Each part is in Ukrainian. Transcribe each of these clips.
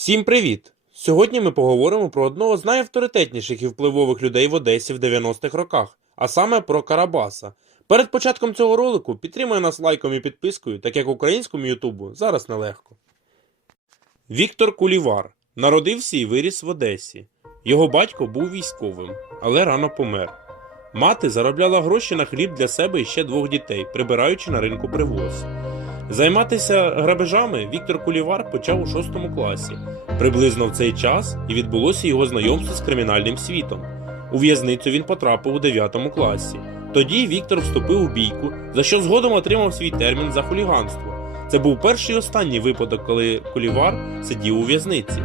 Всім привіт! Сьогодні ми поговоримо про одного з найавторитетніших і впливових людей в Одесі в 90-х роках, а саме про Карабаса. Перед початком цього ролику підтримуй нас лайком і підпискою, так як українському Ютубу зараз нелегко. Віктор Кулівар народився і виріс в Одесі. Його батько був військовим, але рано помер. Мати заробляла гроші на хліб для себе і ще двох дітей, прибираючи на ринку привоз. Займатися грабежами Віктор Кулівар почав у шостому класі. Приблизно в цей час і відбулося його знайомство з кримінальним світом. У в'язницю він потрапив у 9 класі. Тоді Віктор вступив у бійку, за що згодом отримав свій термін за хуліганство. Це був перший і останній випадок, коли Кулівар сидів у в'язниці.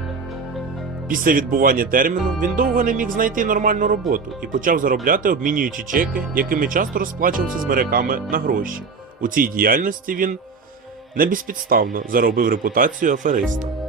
Після відбування терміну він довго не міг знайти нормальну роботу і почав заробляти, обмінюючи чеки, якими часто розплачувався з моряками на гроші. У цій діяльності він не безпідставно заробив репутацію афериста.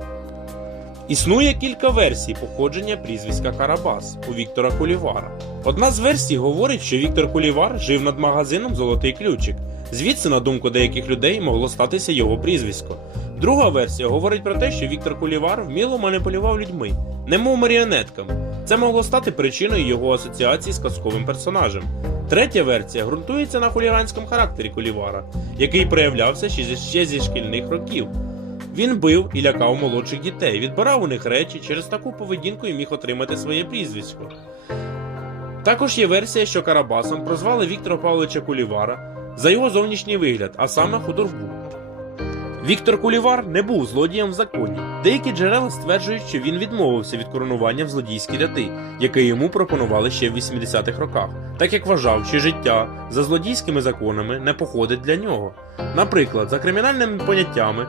Існує кілька версій походження прізвиська Карабас у Віктора Кулівара. Одна з версій говорить, що Віктор Кулівар жив над магазином Золотий ключик. Звідси, на думку деяких людей, могло статися його прізвисько. Друга версія говорить про те, що Віктор Кулівар вміло маніпулював людьми, немов маріонетками. Це могло стати причиною його асоціації з казковим персонажем. Третя версія ґрунтується на хуліганському характері Кулівара, який проявлявся ще зі шкільних років. Він бив і лякав молодших дітей, відбирав у них речі, через таку поведінку і міг отримати своє прізвисько. Також є версія, що Карабасом прозвали Віктора Павловича Кулівара за його зовнішній вигляд, а саме худорбу. Віктор Кулівар не був злодієм в законі. Деякі джерела стверджують, що він відмовився від коронування в злодійські ряди, яке йому пропонували ще в 80-х роках, так як вважав, що життя за злодійськими законами не походить для нього. Наприклад, за кримінальними поняттями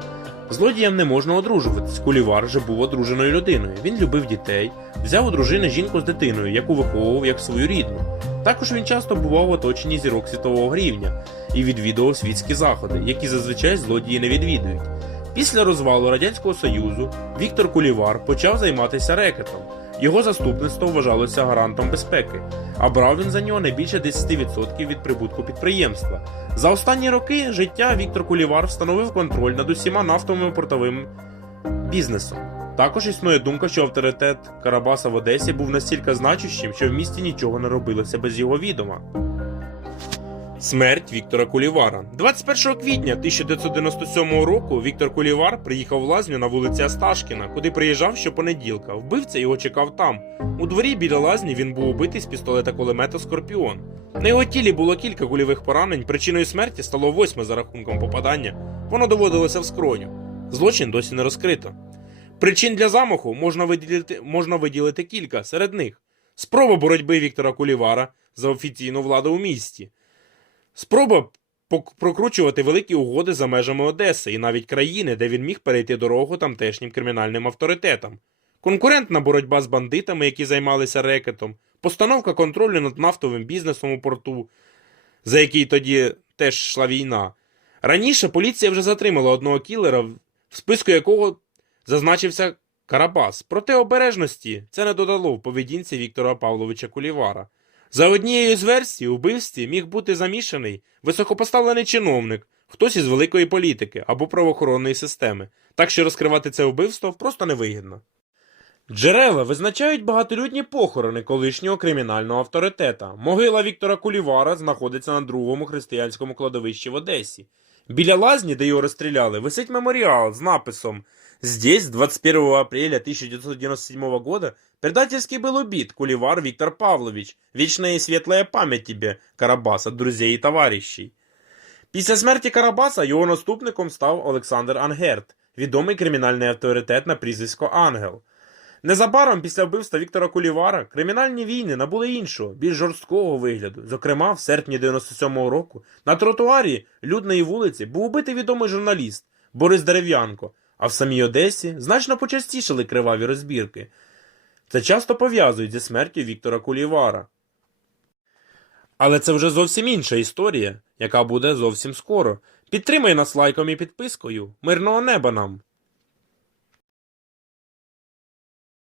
Злодіям не можна одружуватись. Кулівар же був одруженою людиною. Він любив дітей, взяв у дружини жінку з дитиною, яку виховував як свою рідну. Також він часто бував в оточенні зірок світового рівня і відвідував світські заходи, які зазвичай злодії не відвідують. Після розвалу Радянського Союзу Віктор Кулівар почав займатися рекетом. Його заступництво вважалося гарантом безпеки, а брав він за нього не більше 10% від прибутку підприємства. За останні роки життя Віктор Кулівар встановив контроль над усіма нафтовими портовим бізнесом. Також існує думка, що авторитет Карабаса в Одесі був настільки значущим, що в місті нічого не робилося без його відома. Смерть Віктора Кулівара 21 квітня 1997 року Віктор Кулівар приїхав в лазню на вулиці Асташкіна, куди приїжджав щопонеділка. Вбивця його чекав там. У дворі біля лазні він був убитий з пістолета кулемета Скорпіон. На його тілі було кілька кульових поранень. Причиною смерті стало восьме за рахунком попадання. Воно доводилося в скроню. Злочин досі не розкрито. Причин для замаху можна виділити, можна виділити кілька. Серед них спроба боротьби Віктора Кулівара за офіційну владу у місті. Спроба прокручувати великі угоди за межами Одеси і навіть країни, де він міг перейти дорогу тамтешнім кримінальним авторитетам. Конкурентна боротьба з бандитами, які займалися рекетом, постановка контролю над нафтовим бізнесом у порту, за який тоді теж йшла війна. Раніше поліція вже затримала одного кілера, в списку якого зазначився Карабас. Проте обережності це не додало в поведінці Віктора Павловича Кулівара. За однією з версій, у вбивстві міг бути замішаний високопоставлений чиновник, хтось із великої політики або правоохоронної системи, так що розкривати це вбивство просто невигідно. Джерела визначають багатолюдні похорони колишнього кримінального авторитета. Могила Віктора Кулівара знаходиться на другому християнському кладовищі в Одесі. Біля лазні, де його розстріляли, висить меморіал з написом «Здесь 21 апреля 1997 года предательский был убит Кулівар Віктор Павлович. Вічна і світла пам'ять тебе, Карабас, от друзей і товаришей». Після смерті Карабаса його наступником став Олександр Ангерт, відомий кримінальний авторитет на прізвисько Ангел. Незабаром після вбивства Віктора Кулівара кримінальні війни набули іншого, більш жорсткого вигляду. Зокрема, в серпні 97-го року на тротуарі людної вулиці був убитий відомий журналіст Борис Дерев'янко, а в самій Одесі значно почастішали криваві розбірки. Це часто пов'язують зі смертю Віктора Кулівара. Але це вже зовсім інша історія, яка буде зовсім скоро. Підтримай нас лайком і підпискою. Мирного неба нам!